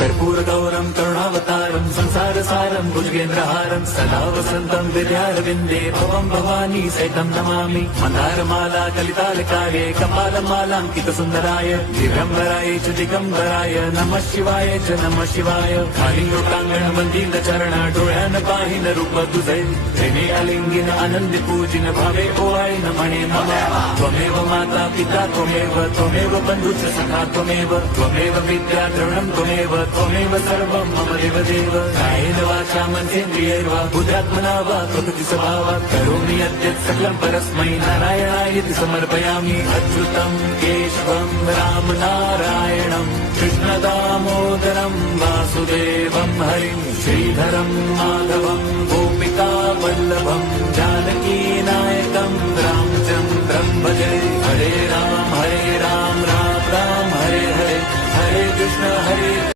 कर्पूरगौरं करुणावतारं संसारसारं भुजगेन्द्रहारं सदा वसन्तं विद्यारविन्दे भवं भवानी सहितं नमामि। मन्दारमाला कलितालकारे कपालमालाङ्कितसुन्दराय दिगम्बराय च दिगम्बराय नमः शिवाय च नमः शिवाय। कालिंगोटांगण मंदिर चरण डोळ्यान पाहिन रूप तुझे प्रेमे अलिंगिन आनंद पूजिन भावे ओवाळीन म्हणे मम त्वमेव माता पिता त्वमेव बंधुश्च सखा त्वमेव विद्या द्रवणं त्वमेव सर्वं मम देव कायेन वाचा मनसेन्द्रियैर्वा बुद्ध्यात्मना वा प्रकृति स्वभावात् करोमि यद्यत् सकलं परस्मै नारायणायति समर्पयामि। अच्युतं केशवं राम नारायणं कृष्णदामोदरं वासुदेवं हरिं श्रीधरं माधवं